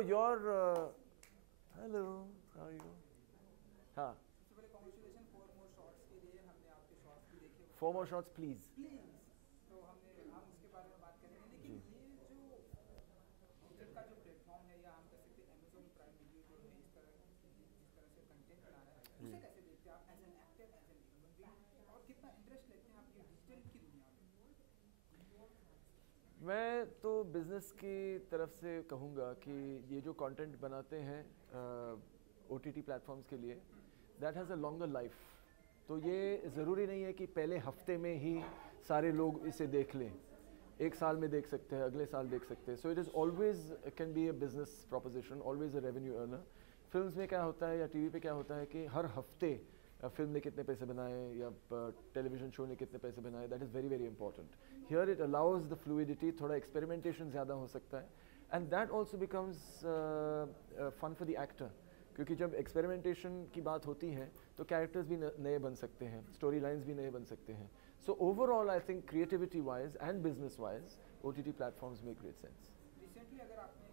you're hello, how are you? हाँ, सबसे पहले कॉन्ग्रेचुलेशन 4 more शॉट्स के लिए हमने आपके शॉट्स भी देखे 4 more shots please. प्लीज तो हम उसके बारे में बात करेंगे लेकिन जी. ये जो डिजिटल का जो प्लेटफॉर्म है या हम कह सकते हैं अमेजोन प्राइम वीडियो जो है इस तरह जिस तरह से कंटेंट बना रहा है उसे कैसे देखते हैं आप as an actor as an human being और कितना इंटरेस्ट लेते हैं आप ये डिजिटल की दुनिया में? मैं तो बिज़नेस की तरफ से कहूँगा कि ये जो कंटेंट बनाते हैं OTT प्लेटफॉर्म्स के लिए, that has a longer life. तो ये ज़रूरी नहीं है कि पहले हफ्ते में ही सारे लोग इसे देख लें. एक साल में देख सकते हैं, अगले साल देख सकते हैं. So it is always can be a business proposition, always a revenue earner. Films में क्या होता है या टीवी पे क्या होता है कि हर हफ्ते फिल्म ने कितने पैसे बनाए या टेलीविजन शो ने कितने पैसे बनाए, that is very very important. Here it allows the fluidity, थोड़ा एक्सपेरिमेंटेशन ज़्यादा हो सकता है. And that also becomes fun for the actor, क्योंकि जब एक्सपेरिमेंटेशन की बात होती है तो कैरेक्टर्स भी नए बन सकते हैं, स्टोरी लाइन्स भी नए बन सकते हैं. So overall I think creativity wise and business wise OTT platforms make great sense. Recently अगर आपने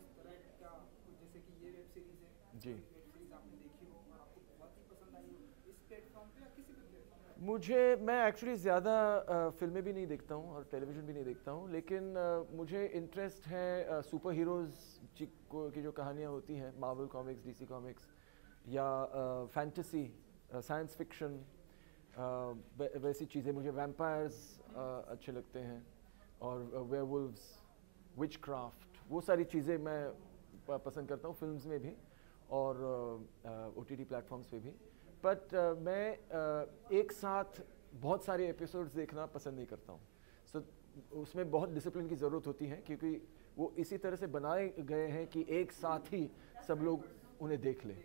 इस तरह का कुछ जैसे कि ये वेब सीरीज है जी. वेब सीरीज आपने देखी हो और आपको बहुत ही पसंद आई हो इस प्लेटफॉर्म पे या किसी भी प्लेटफॉर्म पे? मैं एक्चुअली ज़्यादा फिल्में भी नहीं देखता हूँ और टेलीविज़न भी नहीं देखता हूँ, लेकिन मुझे इंटरेस्ट है सुपर हीरोज़ की जो कहानियाँ होती हैं, मार्वल कॉमिक्स, DC कॉमिक्स या फैंटेसी, साइंस फिक्शन, वैसी चीज़ें. मुझे वैम्पायर्स अच्छे लगते हैं और वेयरवुल्व्स, विचक्राफ्ट, वो सारी चीज़ें मैं पसंद करता हूँ फिल्म्स में भी और OTT प्लेटफॉर्म्स पे भी. बट मैं एक साथ बहुत सारे एपिसोड्स देखना पसंद नहीं करता हूँ. सो उसमें बहुत डिसिप्लिन की ज़रूरत होती है, क्योंकि वो इसी तरह से बनाए गए हैं कि एक साथ ही सब लोग उन्हें देख लें.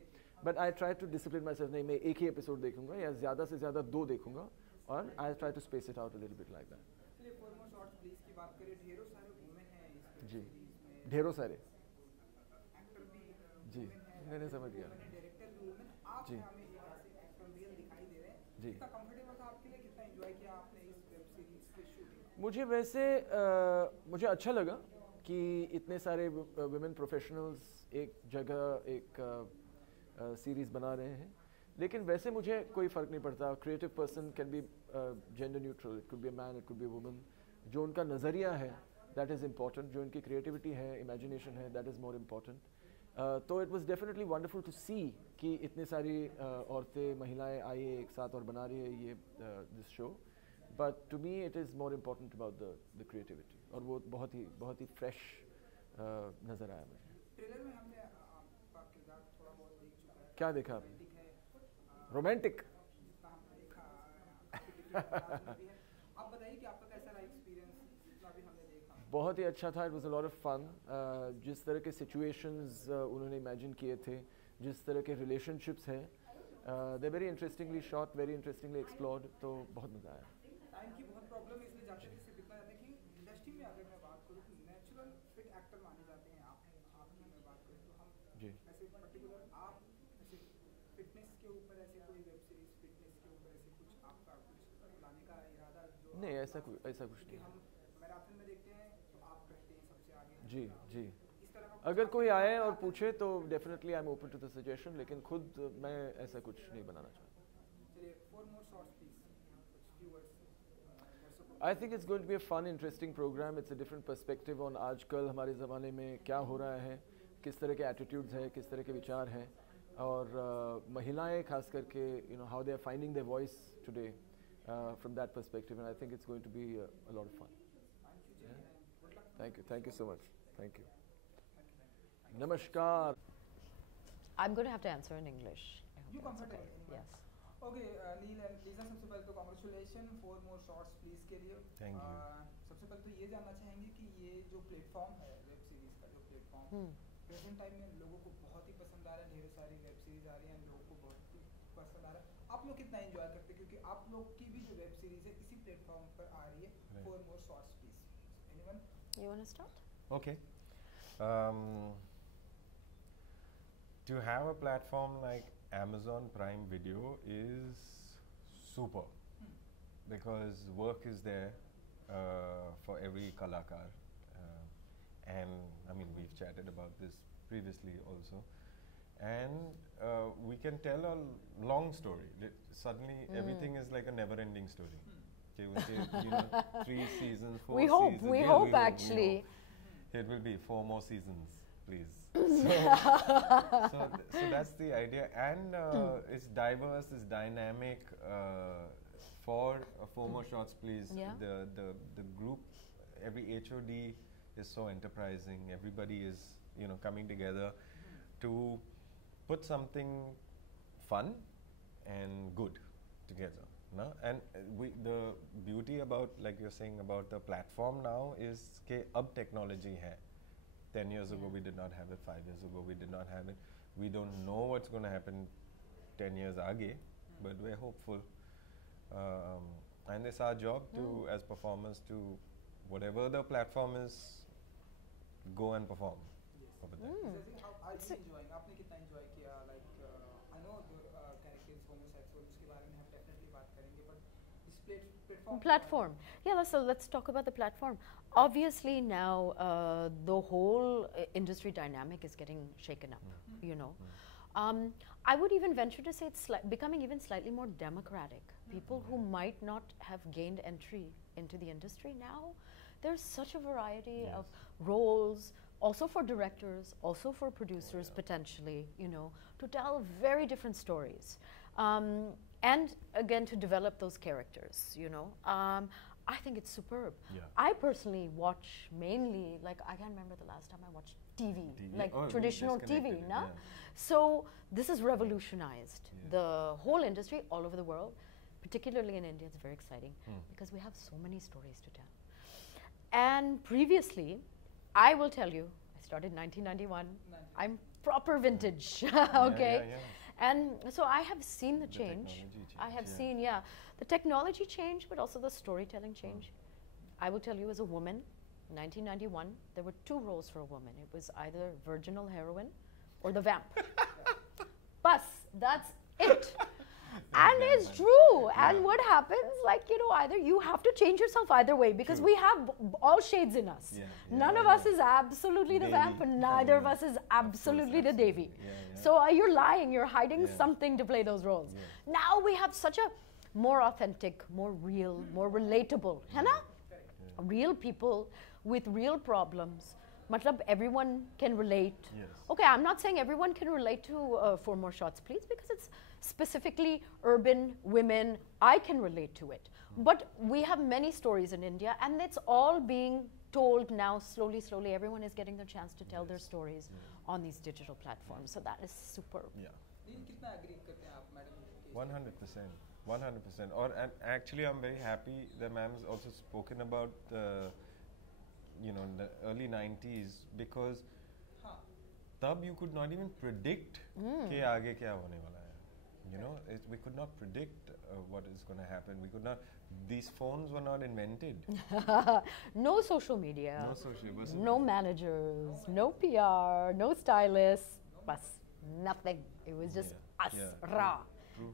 But I try to discipline myself, नहीं मैं एक ही एपिसोड देखूंगा या ज़्यादा से ज़्यादा 2 देखूंगा, और I try to space it out a little bit like that. चलिए 4 more शॉट्स प्लीज की बात करें. ढेरों सारे वुमेन हैं इस वेब जी, सीरीज में, ढेरों सारे. एक्टर भी जी, वुमेन है, मैंने समझ गया. डायरेक्टर भी वुमेन. आप जी. हैं, हमें एक ऐसे एक्टर मेल दिखाई दे रहे हैं. जी. कितना कंफर्टेबल था आपके लिए, कितना एंजॉय किया आपने इस वेब सीरीज की शूटिंग? मुझे वैसे मुझे अच्छा लगा कि इतने सारे वुमेन प्रोफेशनल्स एक जगह एक सीरीज़ बना रहे हैं. लेकिन वैसे मुझे कोई फ़र्क नहीं पड़ता. Creative person can be gender neutral, it could be a man, it could be a woman. जो उनका नज़रिया है दैट इज़ इम्पॉर्टेंट, जो उनकी क्रिएटिविटी है, इमेजिनेशन है, दैट इज़ मोर इम्पॉर्टेंट. तो it was definitely wonderful to see कि इतनी सारी औरतें, महिलाएं आई है एक साथ और बना रही है ये this show. But to me it is more important about the creativity, और वो बहुत ही फ्रेश नज़र आया मुझे. ट्रेलर में हमने आपका किरदार थोड़ा बहुत देख चुका है. क्या देखा आपने? रोमांटिक है, रोमांटिक. जितना हमने देखा काफी डिफरेंट अंदाज में भी है. आप बताइए कि आपका कैसा रहा एक्सपीरियंस जितना भी हमने देखा? बहुत ही अच्छा था. It was a lot of fun. जिस तरह के सिचुएशंस उन्होंने इमेजिन किए थे, जिस तरह के रिलेशनशिप्स हैं, they very interestingly shot, very interestingly explored. तो बहुत मज़ा आया. टाइम की बहुत प्रॉब्लम है, इसलिए जाते सिर्फ इतना जाते हैं कि इंडस्ट्री में अगर मैं बात करूँ तो नेचुरल फिट एक्टर माने जाते हैं. आपकी मैं बात करूँ तो हम जी. ऐसे पर्टिकुलर आप ऐसे फिटनेस के ऊपर ऐसे कोई वेब सीरीज फिटनेस के ऊपर ऐसे कुछ आपका कुछ लाने का इरादा जो नहीं, ऐसा कुछ कि नहीं. हम मैराथन में देखते हैं तो आप रहते हैं सबसे आगे. जी. जी. इस तरह का अगर कोई आए और पूछे तो definitely I am open to the suggestion, लेकिन खुद मैं ऐसा कुछ नहीं बनाना चाहता. चलिए 4 more शॉट्स प्लीज, कुछ few words. I think it's going to be a fun, interesting program. It's a different perspective on आजकल हमारे ज़माने में क्या हो रहा है, किस तरह के attitudes हैं, किस तरह के विचार हैं, और महिलाएं खास करके how they are finding their voice today from that perspective, and I think it's going to be a lot of fun. Thank you so much. Thank you. Namaskar. I'm going to have to answer in English. I hope You that's comfortable? okay. Yes. Okay Neel and Liza, सबसे पहले तो congratulation 4 more shots please के लिए. Thank you. सबसे पहले तो ये जानना चाहेंगे कि ये जो प्लेटफॉर्म है वेब सीरीज का, जो प्लेटफॉर्म प्रेजेंट टाइम में लोगों को बहुत ही पसंद आ रहा है. ढेर सारी वेब सीरीज आ रही हैं, लोगों को बहुत ही पसंद आ रहा है. आप लोग कितना एंजॉय करते हैं, क्योंकि आप लोग की भी जो वेब सीरीज है इसी प्लेटफॉर्म पर आ रही है. Right. 4 more shots please. Anyone? You want to start? Okay. To have a platform like Amazon Prime Video is super, because work is there for every kalakar. and I mean we've chatted about this previously also, and we can tell a long story. Suddenly everything is like a never-ending story. Okay, we'll say, 3 seasons, 4 We hope, seasons. we Yeah, hope we actually. It will be 4 more seasons, please. So that's the idea, and it's diverse, it's dynamic. For 4 more shots, please. Yeah. The group, every HOD is so enterprising. Everybody is coming together to put something fun and good together. No? And the beauty about, like you're saying about the platform now is that ab technology hai. 10 years ago we did not have it, 5 years ago we did not have it. We don't know what's going to happen 10 years aage, but we're hopeful. And it's our job to, as performers, to whatever the platform is, go and perform over there. How are you enjoying? आपने कितना enjoy किया? Like I know the character is homosexual, उसके बारे में हम definitely बात करेंगे, but this Platform. Yeah, so let's talk about the platform. Obviously now the whole industry dynamic is getting shaken up, I would even venture to say it's becoming even slightly more democratic. People who might not have gained entry into the industry now, there's such a variety of roles, also for directors, also for producers potentially, to tell very different stories. And again, to develop those characters, I think it's superb. Yeah. I personally watch mainly, like I can't remember the last time I watched TV. Like traditional TV, no? Yeah. So this has revolutionized the whole industry all over the world, particularly in India. It's very exciting because we have so many stories to tell. And previously, I will tell you, I started 1991. I'm proper vintage, okay? And so I have seen the change. I have seen, the technology change, but also the storytelling change. I will tell you, as a woman, 1991, there were 2 roles for a woman. It was either virginal heroine or the vamp. Bas, that's it. And it's true. And what happens, like, either you have to change yourself either way, because we have all shades in us. None of us is absolutely the vamp, and neither of us is absolutely the Devi. So you're lying, you're hiding something to play those roles. Now we have such a more authentic, more real, more relatable, real people with real problems. Matlab, everyone can relate. Okay, I'm not saying everyone can relate to 4 More Shots, please, because it's specifically urban women. I can relate to it. But we have many stories in India, and it's all being told now slowly, slowly. Everyone is getting the chance to tell their stories on these digital platforms. So that is superb. Yeah. कितना agree करते हैं आप, madam? 100%. 100%. And actually, I'm very happy that ma'am's also spoken about the early 90s, because tab you could not even predict ke aage kya hone wala hai. We could not predict what is going to happen. We could not. These phones were not invented. No social media. No social. No managers. No PR. No stylists. Bas, nothing. It was just us. Raw. True.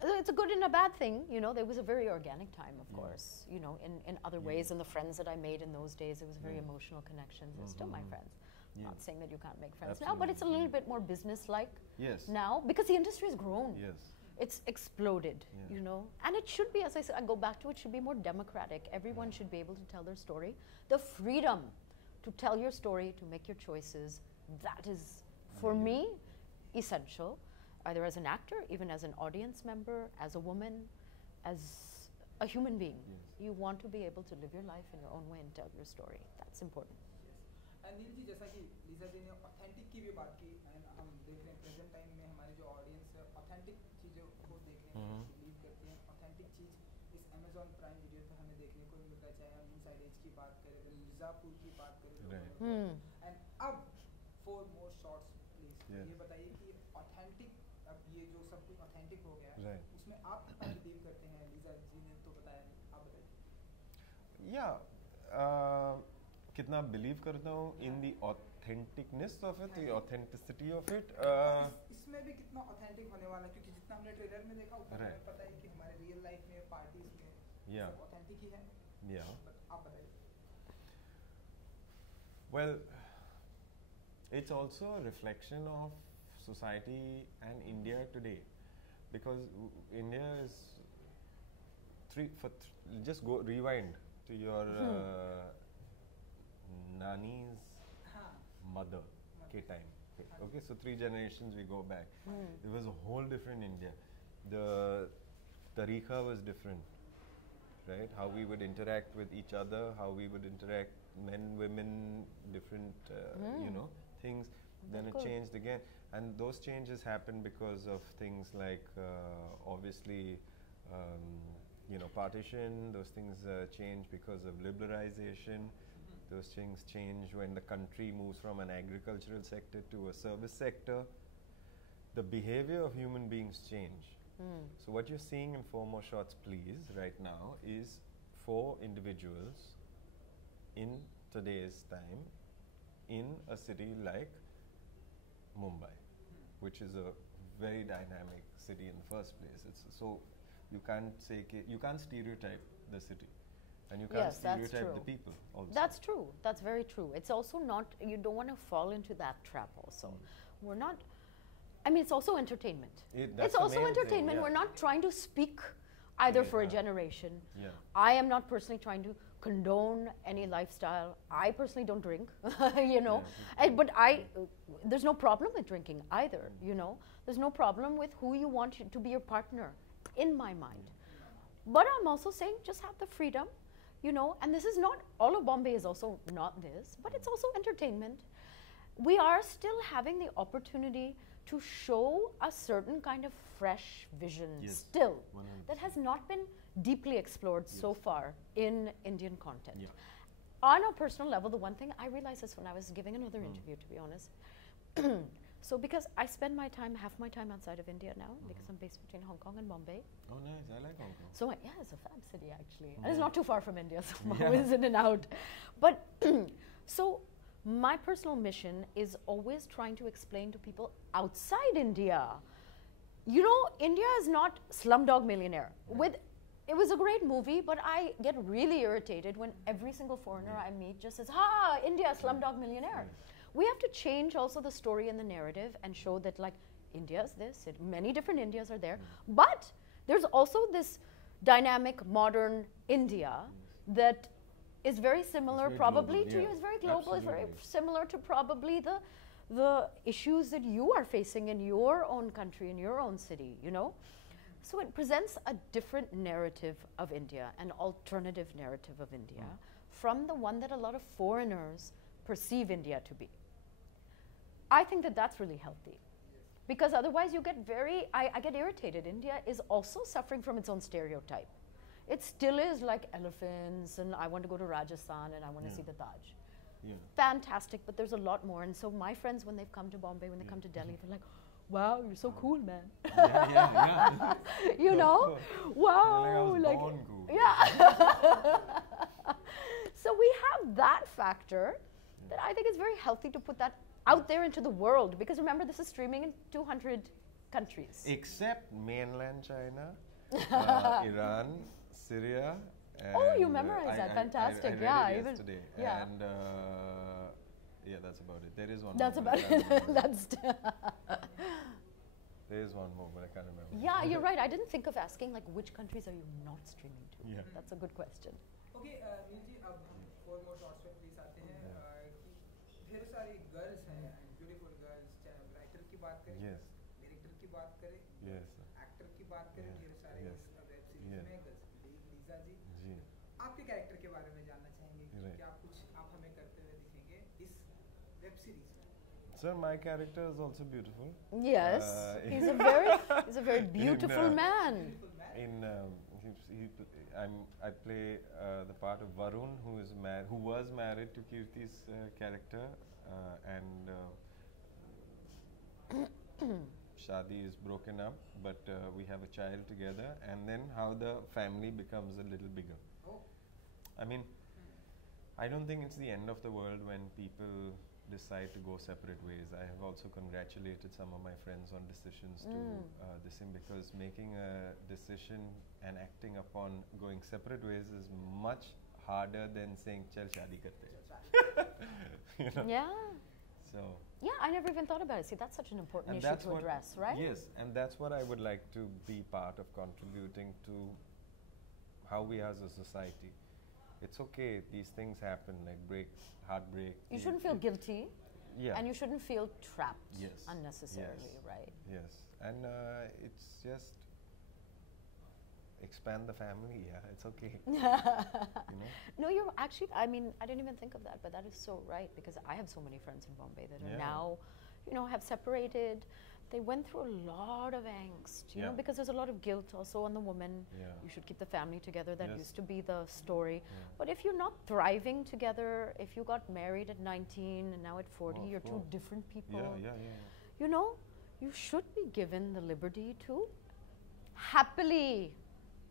It's a good and a bad thing, there was a very organic time, of course, in other ways, and the friends that I made in those days, it was very emotional connections. They're still my friends. Not saying that you can't make friends now, but it's a little bit more business-like now, because the industry has grown. It's exploded, and it should be, as I said, I go back to it, should be more democratic. Everyone should be able to tell their story. The freedom to tell your story, to make your choices, that is, for me, essential. Either as an actor, even as an audience member, as a woman, as a human being. You want to be able to live your life in your own way and tell your story. That's important. And नील जी, जैसा कि Lisa जी ने authentic की भी बात की, and हम देख रहे हैं present time में हमारी जो audience है authentic चीज़ों को देखने में believe करती हैं. Authentic चीज़ इस Amazon Prime Video पे हमें देखने को मिल रहा है, चाहे हम Inside Edge की बात करें, लीजापुर की बात करें, and अब 4 More Shots, please. ये बताइए कि authentic, अब ये जो सब कुछ authentic हो गया है, उसमें आप कितना believe करते हैं? लीजा जी ने तो बताया, आप बताइए. कितना believe करता हूँ in the authenticness of it, the authenticity of it. इसमें भी कितना authentic होने वाला है, क्योंकि जितना हमने ट्रेलर में देखा उतना हमें पता है कि हमारे रियल लाइफ में पार्टीज में सब authentic ही है. आप बताइए. Well, it's also a reflection of society and India today, because India is just go rewind to your nani's mother ke time. Okay, so 3 generations we go back. It was a whole different India. The tariqa was different, right? How we would interact with each other, how we would interact, men, women, different, you know, things. Then it changed again, and those changes happened because of things like obviously, you know, partition. Those things change because of liberalization. Those things change when the country moves from an agricultural sector to a service sector. The behavior of human beings change. So what you're seeing in 4 More Shots Please right now is 4 individuals in today's time in a city like Mumbai, which is a very dynamic city in the first place. It's so you can't say you can't stereotype the city, and you can't stereotype the people also. That's true. That's very true. It's also not, you don't want to fall into that trap also. We're not, I mean, it's also entertainment. It's also entertainment. Thing, We're not trying to speak either for a generation. I am not personally trying to condone any lifestyle. I personally don't drink, you know, but there's no problem with drinking either, you know. There's no problem with who you want to be your partner, in my mind. But I'm also saying just have the freedom, you know, and this is not, all of Bombay is also not this, but it's also entertainment. We are still having the opportunity to show a certain kind of fresh vision still 100%. that has not been deeply explored so far in Indian content. On a personal level, the one thing I realized this when I was giving another interview, to be honest. So because I spend my time, half my time outside of India now, because I'm based between Hong Kong and Bombay. Oh, nice. I like Hong Kong. So yeah, it's a fab city actually. And it's not too far from India, so I'm always in and out. But so my personal mission is always trying to explain to people outside India, you know, India is not Slumdog Millionaire. It was a great movie, but I get really irritated when every single foreigner I meet just says, India, Slumdog Millionaire. We have to change also the story and the narrative and show that, like, India's this, many different Indias are there, but there's also this dynamic modern India that is very similar probably to you, it's very global, it's very similar to probably the issues that you are facing in your own country, in your own city, you know. So it presents a different narrative of India, an alternative narrative of India from the one that a lot of foreigners perceive India to be. I think that that's really healthy, because otherwise you get I get irritated. India is also suffering from its own stereotype. It still is like elephants, and I want to go to Rajasthan and I want to see the Taj. Fantastic, but there's a lot more. And so my friends, when they've come to Bombay, when they come to Delhi, they're like, wow, you're so cool, man. You know? Wow. Like, born cool. So we have that factor that I think is very healthy to put that out there into the world, because remember, this is streaming in 200 countries. Except mainland China, Iran, Syria. Oh, you memorized that. Fantastic. I read it yesterday. And that's about it. There is one That's more. about it. There is one more, but I can't remember. Yeah, you're right. I didn't think of asking, like, which countries are you not streaming to? Yeah. That's a good question. Okay, Milind ji, अब हम 4 more shots पे please आते हैं. ढेर सारी girls हैं, beautiful girls, चाहे writer की बात करें, डायरेक्टर की बात करें, एक्टर की बात करें, ढेर सारे वेब सीरीज में गर्ल्स. लीजा जी, आपके कैरेक्टर के बारे में जानना चाहेंगे कि क्या कुछ आप हमें करते हुए दिखेंगे इस वेब सीरीज में? Sir, my character is also beautiful. Yes, he's a very beautiful man. I play the part of Varun, who was married to Kirti's character, and Shadi is broken up, but we have a child together, and then how the family becomes a little bigger. I mean, I don't think it's the end of the world when people decide to go separate ways. I have also congratulated some of my friends on decisions to this thing, because making a decision and acting upon going separate ways is much harder than saying chal shadi karte hain. you know. Yeah. So. Yeah, I never even thought about it. See, that's such an important And issue that's to what- address, right? Yes, and that's what I would like to be part of, contributing to how we as a society. It's okay, these things happen, like heartbreak. You shouldn't feel guilty, Yeah. and you shouldn't feel trapped Yes. unnecessarily, Yes. right? Yes, and it's just expand the family. Yeah, it's okay. You know? No, you're actually, I mean, I didn't even think of that, but that is so right, because I have so many friends in Bombay that are Yeah. now, have separated. They went through a lot of angst, you know, Yeah. because there's a lot of guilt also on the woman. Yeah. You should keep the family together. That Yes. used to be the story. Yeah. But if you're not thriving together, if you got married at 19 and now at 40, Oh, of you're two course. different people. Yeah. You know, you should be given the liberty to happily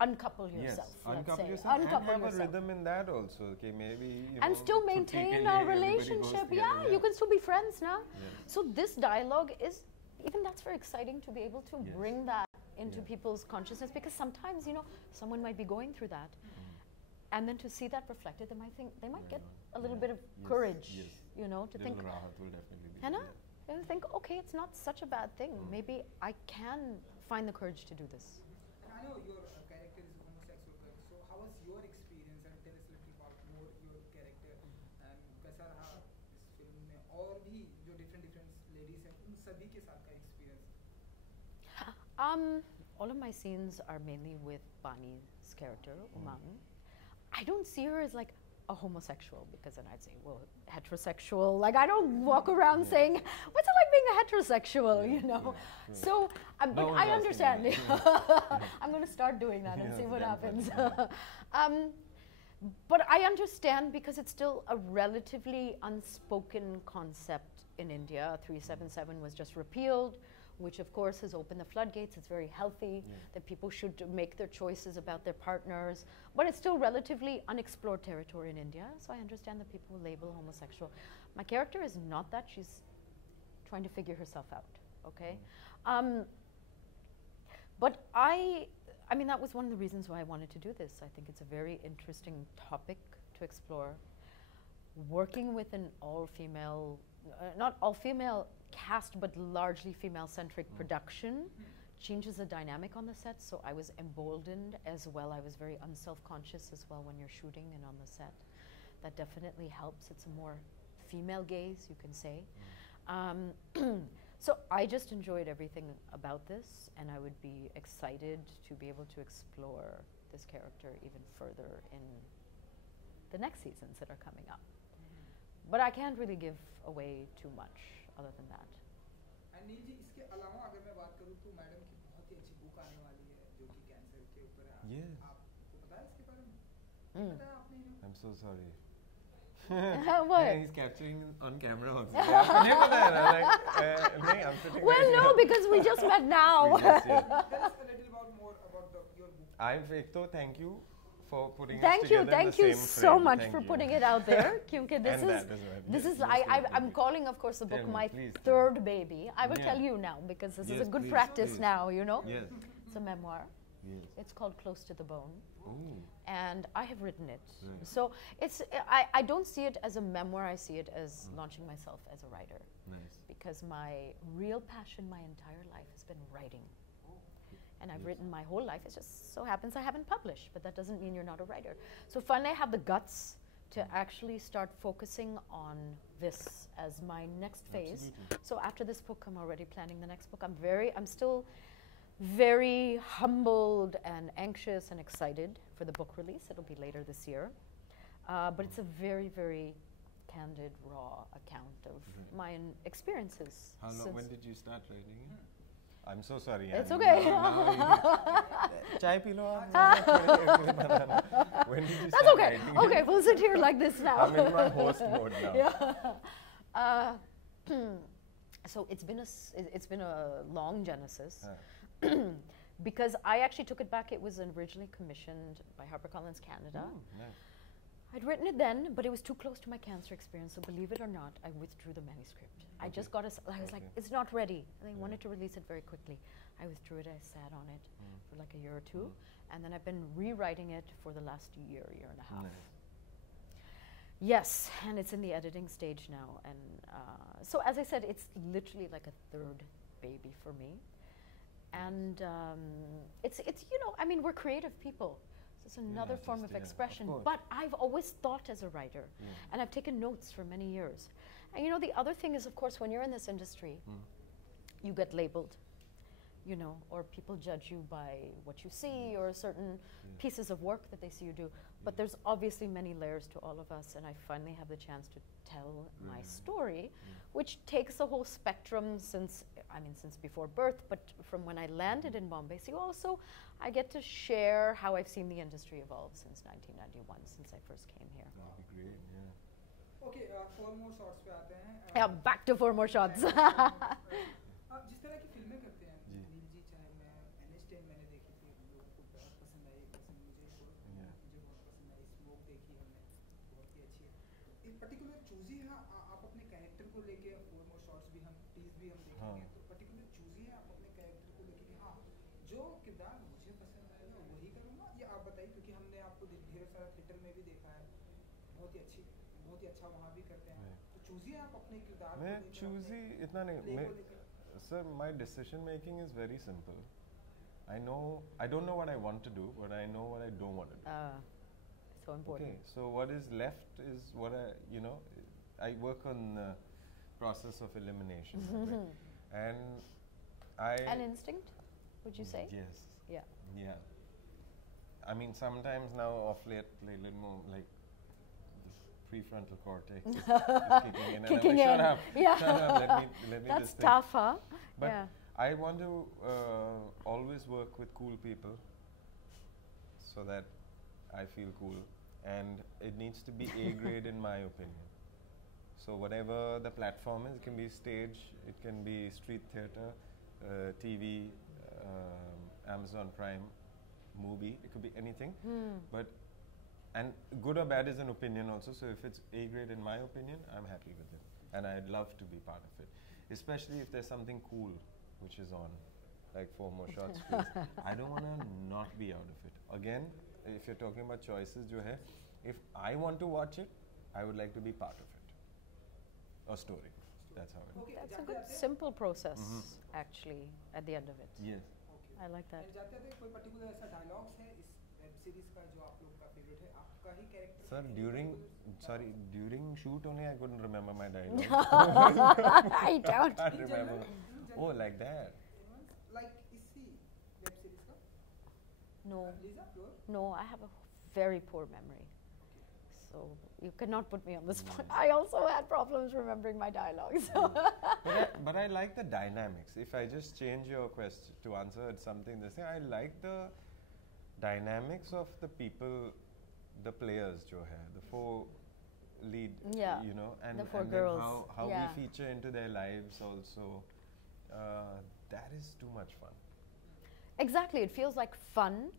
uncouple yourself. Yes, let's uncouple say. yourself and Uncouple have yourself. a rhythm in that also. Okay, maybe you And know, still to maintain take a everybody goes relationship. together, Yeah, you can still be friends now. Yes. So this dialogue is, even that's very exciting to be able to Yes. bring that into Yeah. people's consciousness, because sometimes, someone might be going through that. And then to see that reflected, they might get a little bit of courage, Yes. to Little think, rahat will definitely be. Hannah, and think, okay, it's not such a bad thing. Maybe I can find the courage to do this. And I know your character is homosexual, correct? So how was your experience, and tell us a little about more your character and कैसा रहा इस film में, और भी जो different ladies हैं उन सभी के साथ का experience? All of my scenes are mainly with Bani's character, Umang. I don't see her as like a homosexual, because then I'd say, well, heterosexual. Like, I don't walk around saying, what's it like being a heterosexual, So, but No one's I asking understand. me. I'm going to start doing that and Yeah, see what definitely. happens. But I understand, because it's still a relatively unspoken concept in India. 377 was just repealed, which of course has opened the floodgates. It's very healthy that people should make their choices about their partners, but it's still relatively unexplored territory in India. So I understand that people label homosexual. My character is not that. She's trying to figure herself out, okay? But I mean, that was one of the reasons why I wanted to do this. I think it's a very interesting topic to explore. Working with an all-female, not all-female cast, but largely female-centric production changes the dynamic on the set. So I was emboldened as well. I was very unself-conscious as well when you're shooting and on the set. That definitely helps. It's a more female gaze, you can say. So I just enjoyed everything about this, and I would be excited to be able to explore this character even further in the next seasons that are coming up. But I can't really give away too much other than that. And नील जी, इसके अलावा अगर मैं बात करूँ तो madam की बहुत ही अच्छी बुक आने वाली है जो कि कैंसर के ऊपर है। Yes. आपको पता है इसके बारे में? नहीं पता है आपने इन्हें? I'm so sorry. What? Yeah, he's capturing on camera also. नहीं पता है ना, like, नहीं, I'm sitting Well, right no, here. because we just met now. We just, yeah. Tell us a little about more about your book. Ek to thank you for putting us Thank you together in the so same frame. much Thank for you. putting it out there. Kyunki this And is, that as well. this Yes, is most I'm definitely. calling, of course, the book Tell me, my please tell me. third baby. I will Yeah. tell you now, because this is Yes, a good please, practice please. now, Yes. It's a memoir. Yes. It's called Close to the Bone. Ooh. And I have written it. Right. So I don't see it as a memoir, I see it as launching myself as a writer. Nice. Because my real passion my entire life has been writing. And I've written my whole life. It just so happens I haven't published, but that doesn't mean you're not a writer. So finally I have the guts to actually start focusing on this as my next phase. Absolutely. So after this book, I'm already planning the next book. I'm still very humbled and anxious and excited for the book release. It'll be later this year. But it's a very, very candid, raw account of my experiences. How long? since- When did you start writing it? I'm so sorry. It's I'm okay. Chai pee lo aap. When did you That's start okay. writing? Okay, we'll sit here like this now. I'm in my host mode now. Yeah. So it's been a long genesis. Because I actually took it back. It was originally commissioned by HarperCollins Canada. Ooh, nice. I'd written it then, but it was too close to my cancer experience. So believe it or not, I withdrew the manuscript. I just got I was like, it's not ready. And they wanted to release it very quickly. I withdrew it. I sat on it for like a year or two. And then I've been rewriting it for the last year and a half. Nice. Yes, and it's in the editing stage now. And so, as I said, it's literally like a third baby for me. And it's you know, I mean, we're creative people. So it's another form of expression. But I've always thought as a writer, and I've taken notes for many years. And you know, the other thing is, of course, when you're in this industry, you get labeled, you know, or people judge you by what you see or certain pieces of work that they see you do. But there's obviously many layers to all of us, and I finally have the chance to tell my story, which takes a whole spectrum since before birth, but from when I landed in Bombay. So also, I get to share how I've seen the industry evolve since 1991, since I first came here. That would be great, yeah. Okay, 4 more shots पे आते हैं. Yeah, back to 4 more shots. जिस तरह की फिल्में करते हैं नील जी, चाहे मैं NH10 मैंने देखी थी, लोगों को बहुत पसंद आई, मुझे बहुत पसंद आई. स्मोक देखी हमने, बहुत ही अच्छी है. एक पर्टिकुलर चूजी है आप अपने कैरेक्टर को लेके. 4 more shots भी हम टीज भी हम देखेंगे, तो पर्टिकुलर चूजी है आप अपने कैरेक्टर को लेके कि हाँ जो किरदार मुझे पसंद आएगा वही करूँगा. ये आप बताइए, क्योंकि हमने आपको ढेर सारा थिएटर में भी देखा है, बहुत ही अच्छा वहाँ भी करते हैं. तो चूजी आप अपने किरदार को मैं लेकर चूजी इतना नहीं, मैं sir, my decision making is very simple. I don't know what I want to do, but I know what I don't want to do. So important. Okay, so what is left is what I work on the process of elimination. Right? And An instinct, would you say? Yes. Yeah. I mean, sometimes now off late, a little more like the prefrontal cortex is kicking in. Kicking and I'm in. like, shut up, let me That's just tough, huh? But yeah. I want to always work with cool people so that I feel cool, and it needs to be A grade in my opinion. So whatever the platform is, it can be stage, it can be street theater, TV, Amazon Prime, movie, it could be anything. And good or bad is an opinion also, so if it's A grade in my opinion, I'm happy with it. And I'd love to be part of it. Especially if there's something cool which is on, like 4 more shots. I don't want to not be out of it. Again, if you're talking about choices, if I want to watch it, I would like to be part of it. Or story. That's how it is. That's a good, simple process, actually, at the end of it. Yes. I like that. कोई particular ऐसा dialogues है इस web series का जो आप लोग का favourite है, आपका ही character? Sir, during shoot only I couldn't remember my dialogue. I don't. I can't remember. Oh, like that. Like इसी वेब सीरीज का? No. Lisa, your? No, I have a very poor memory. So you cannot put me on the spot. I also had problems remembering my dialogues. But I like the dynamics. If I just change your question to answer something the same, I like the dynamics of the people, the players, the 4 lead, you know, and the 4 and girls. Then how we feature into their lives also. That is too much fun. Exactly, it feels like fun.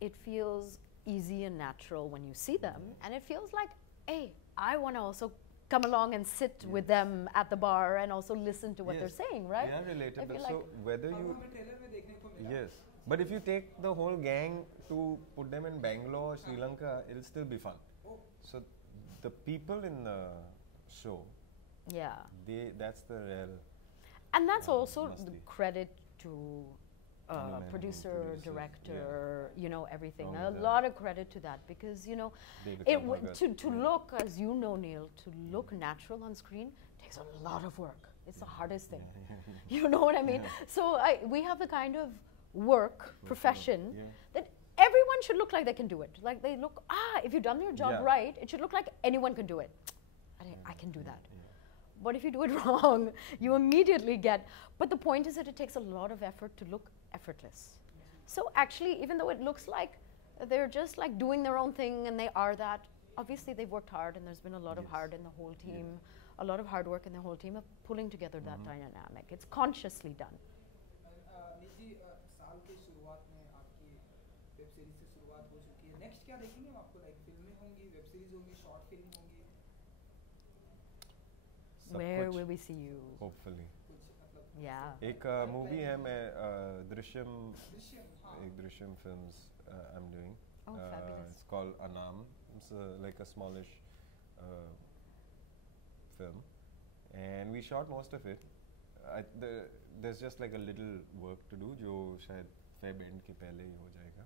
It feels easy and natural when you see them, and it feels like, hey, I want to also come along and sit with them at the bar and also listen to what they're saying, right? Yeah, relatable. So whether you but if you take the whole gang to put them in Bangalore or Sri Lanka, it'll still be fun. So the people in the show, that's the real. And that's also the credit to producer, director, you know, everything. A lot of credit to that, because, you know, to look, as you know, Neil, to look natural on screen takes a lot of work. It's the hardest thing. You know what I mean? So we have the kind of profession that everyone should look like they can do it. Like they look, if you've done your job right, it should look like anyone can do it. I can do that. But if you do it wrong, you immediately get. But the point is that it takes a lot of effort to look effortless. So actually, even though it looks like they're just like doing their own thing and they are that, obviously they've worked hard, and there's been a lot of hard in the whole team, a lot of hard work in the whole team of pulling together that dynamic. It's consciously done. निजी साल की शुरुआत में आपकी web series से शुरुआत हो चुकी है. नेक्स्ट क्या देखेंगे हम आपको? लाइक फिल्में होंगी, वेब सीरीज होंगी, शॉर्ट फिल्म होंगी? Where will we see you? Hopefully. Yeah. एक मूवी है, मैं Drishyam films I'm doing. Oh, fabulous. It's called Anam. It's like a smallish film, and we shot most of it. There's just like a little work to do, जो शायद Feb end के पहले ही हो जाएगा.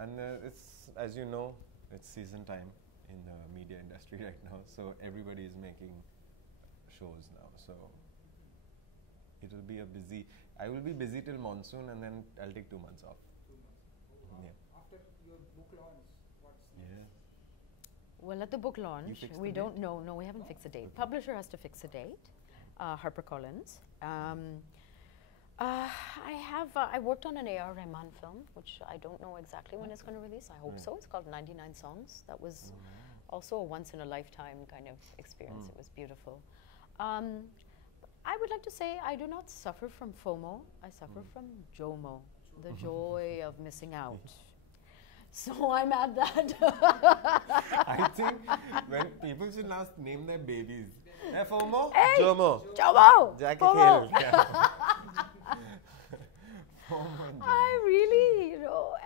And it's, as you know, it's season time in the media industry right now, so everybody is making shows now. So it will be a busy. I will be busy till monsoon, and then I'll take 2 months off. 2 months. Oh, wow. Yeah. After your book launch, what's next? Yeah. Well, at the book launch, fixed we the don't date? know. No, we haven't fixed a date. Publisher has to fix a date. HarperCollins. I worked on an A.R. Rahman film, which I don't know exactly when it's going to release. I hope so. It's called 99 Songs. That was also a once-in-a-lifetime kind of experience. It was beautiful. I would like to say I do not suffer from FOMO. I suffer from JOMO, the joy of missing out. So I'm at that. I think when people should now name their babies. Hey, FOMO? Hey! JOMO. JOMO! Jackie FOMO! I really,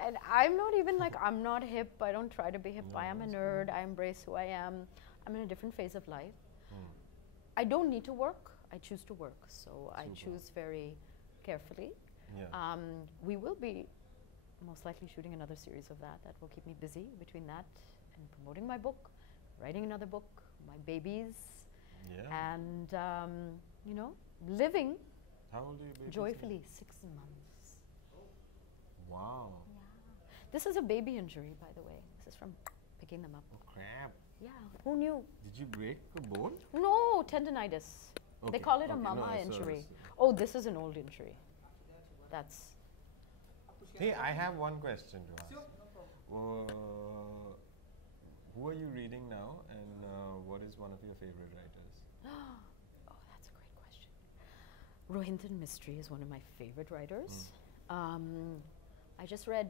and I'm not even like, I'm not hip. I don't try to be hip. No, I am a that's nerd. I embrace who I am. I'm in a different phase of life. I don't need to work. I choose to work. So I choose very carefully. Yeah. We will be most likely shooting another series of that. That will keep me busy between that and promoting my book, writing another book, my babies, and living How old are your babies? joyfully. 6 months. Wow. Yeah. This is a baby injury, by the way. This is from picking them up. Oh, crap. Yeah. Who knew? Did you break a bone? No, tendonitis. They Okay, call it a okay, mama no, I saw injury. this. Oh, this is an old injury. That's. Hey, I have one question to ask. Sure, no problem. Who are you reading now, and what is one of your favorite writers? Oh, that's a great question. Rohinton Mistry is one of my favorite writers. I just read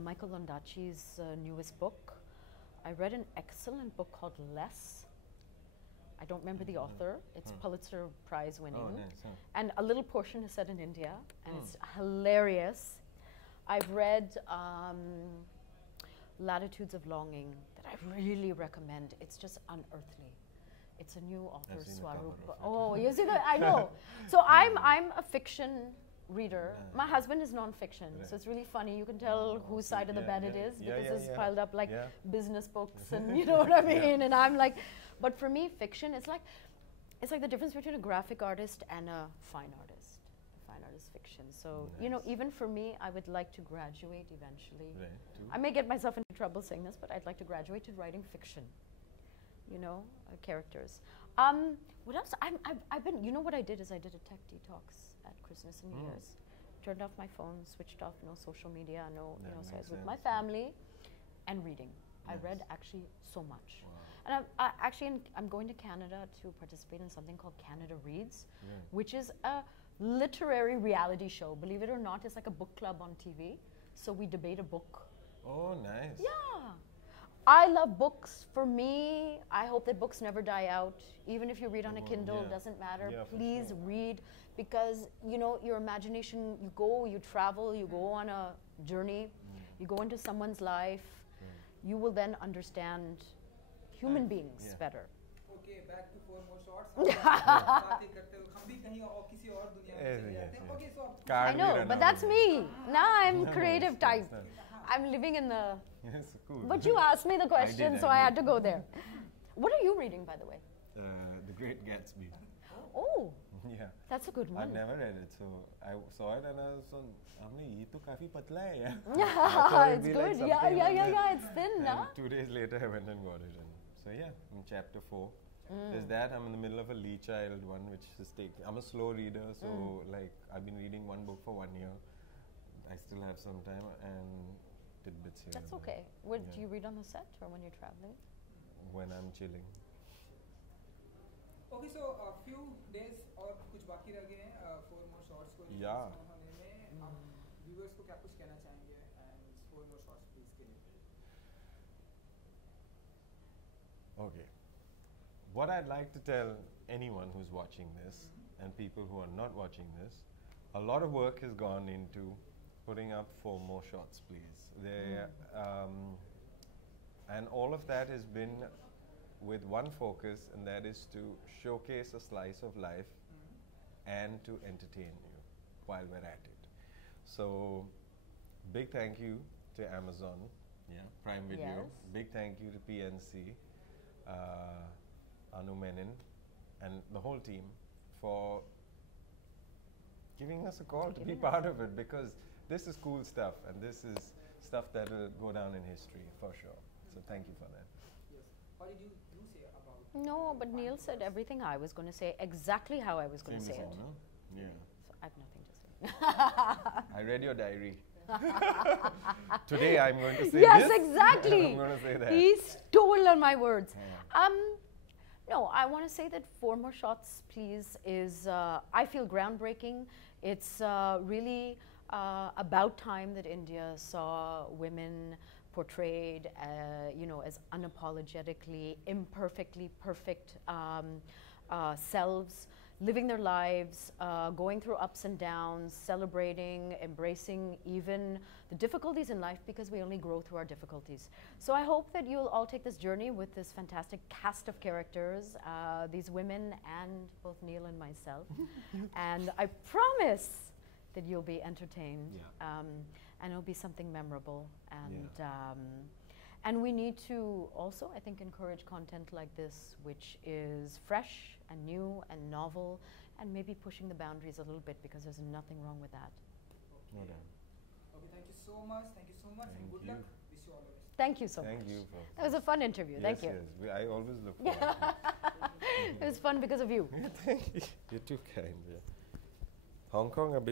Michael Ondaatje's newest book. I read an excellent book called Less. I don't remember the author. It's Pulitzer Prize winning. Oh, nice. And a little portion is set in India, and it's hilarious. I've read Latitudes of Longing that I really recommend. It's just unearthly. It's a new author, I've seen the cover Swaroop. of it. Oh, you see that? I know. So I'm a fiction reader. My husband is non-fiction, so it's really funny. You can tell whose side of the bed it is because it's piled up like business books, and you know what I mean. And I'm like, but for me, fiction is like, it's like the difference between a graphic artist and a fine artist. Fine artist fiction. So even for me, I would like to graduate eventually. I may get myself into trouble saying this, but I'd like to graduate to writing fiction. Characters. What else? I've been. What I did is I did a tech detox at Christmas and New Year's. Turned off my phone, switched off no social media, so I was with my family and reading. I read actually so much. And I'm going to Canada to participate in something called Canada Reads, which is a literary reality show. Believe it or not, it's like a book club on TV. So we debate a book. Oh, nice. Yeah. I love books. For me, I hope that books never die out. Even if you read on a Kindle, doesn't matter. Please read, because your imagination, you travel, you go on a journey, you go into someone's life, you will then understand human beings better. Okay, back to 4 more shots. Okay, so I know, but that's me. Now I'm creative type. I'm living in the... Yes, cool. But you asked me the question, so I had to go there. What are you reading, by the way? The Great Gatsby. Oh, Yeah. that's a good one. I've never read it, so I saw it and I was on, ये तो काफी पतला है यार. Yeah, it's good. Yeah, it's thin, And nah? 2 days later, I went and got it. And so in chapter 4, there's that. I'm in the middle of a Lee Child one, which is I'm a slow reader, so I've been reading one book for 1 year. I still have some time and tidbits here. That's okay. Do you read on the set or when you're traveling? When I'm chilling. Okay, so a few days और कुछ बाकी रह गए हैं 4 more shots को release होने में. आप viewers को क्या कुछ कहना चाहेंगे and 4 more shots please के लिए. Okay. What I'd like to tell anyone who's watching this and people who are not watching this, a lot of work has gone into putting up 4 more shots, please. And all of that has been with one focus, and that is to showcase a slice of life and to entertain you while we're at it. So, big thank you to Amazon, Prime Video. Yes. Big thank you to PNC, Anu Menon, and the whole team for giving us a call to be part of it, because this is cool stuff, and this is stuff that will go down in history for sure. So thank you for that. Yes. What did you say about? No, but Neil said everything I was going to say, exactly how I was going to say it. Yeah. So I have nothing to say. I read your diary. Today I'm going to say Yes, this. exactly. I'm going to say that. He stole on my words. No, I want to say that 4 More Shots, Please is, I feel, groundbreaking. It's really about time that India saw women portrayed, as unapologetically, imperfectly perfect selves, living their lives, going through ups and downs, celebrating, embracing even the difficulties in life, because we only grow through our difficulties. So I hope that you'll all take this journey with this fantastic cast of characters, these women and both Neil and myself. And I promise that you'll be entertained, and it'll be something memorable. And we need to also, I think, encourage content like this, which is fresh and new and novel, and maybe pushing the boundaries a little bit, because there's nothing wrong with that. Okay. No doubt. Okay, thank you so much. Thank you so much, and good luck. Wish you all the best. Thank you so much. Thank you. That was a fun interview. Thank you. Yes, I always look forward to it. It was fun because of you. Thank you. You're too kind. Hong Kong, I've been